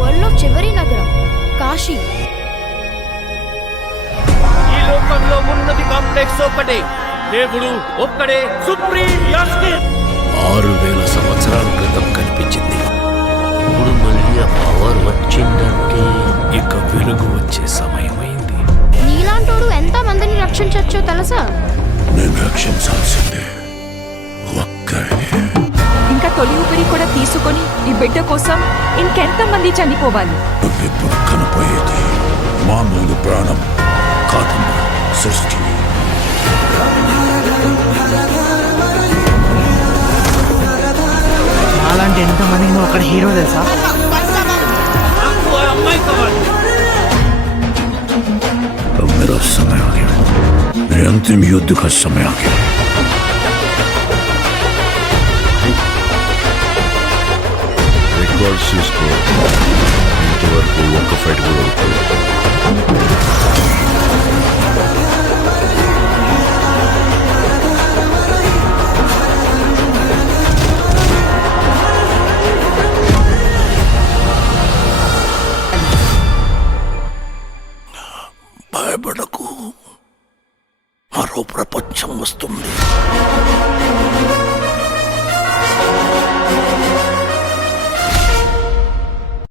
World లో చివరి నగరం కాశీ. ఈ లోకంలో ఉన్నది కాంప్లెక్స్ ఒక్కటే, దేవుడు ఒక్కడే సుప్రీం యాస్కిన్. 6000 సంవత్సరాల క్రితం కనిపించింది. ఇప్పుడు మళ్ళీ ఆ పవర్ వచ్చిందంటే ఇక వెలుగు వచ్చే సమయమైంది. నీలాంటోడు ఎంత మందిని రక్షించొచ్చో తెలుసా? నేను రక్షించాల్సిందే ఒక్కడే. ఇంకా తొలి ఊపిరి కూడా తీసుకొని ఈ బిడ్డ కోసం ఇంకెంతమంది చనిపోవాలి? నువ్వెప్పుడు కనపోయేది మామూలు ప్రాణం కాదమ్మా, సృష్టి. అలాంటి ఎంతమందికి నువ్వు అక్కడ హీరో తెలుసా? నాకు ఆ అమ్మాయి కావాలి. अब मेरा समय आ गया, मेरे अंतिम युद्ध का समय आ गया. రికార్డ్స్ చూసుకో, ఇంతవరకు ఒక్క ఫైట్ కూడా అవుతుంది. భయపడకు, మరో ప్రపంచం వస్తుంది.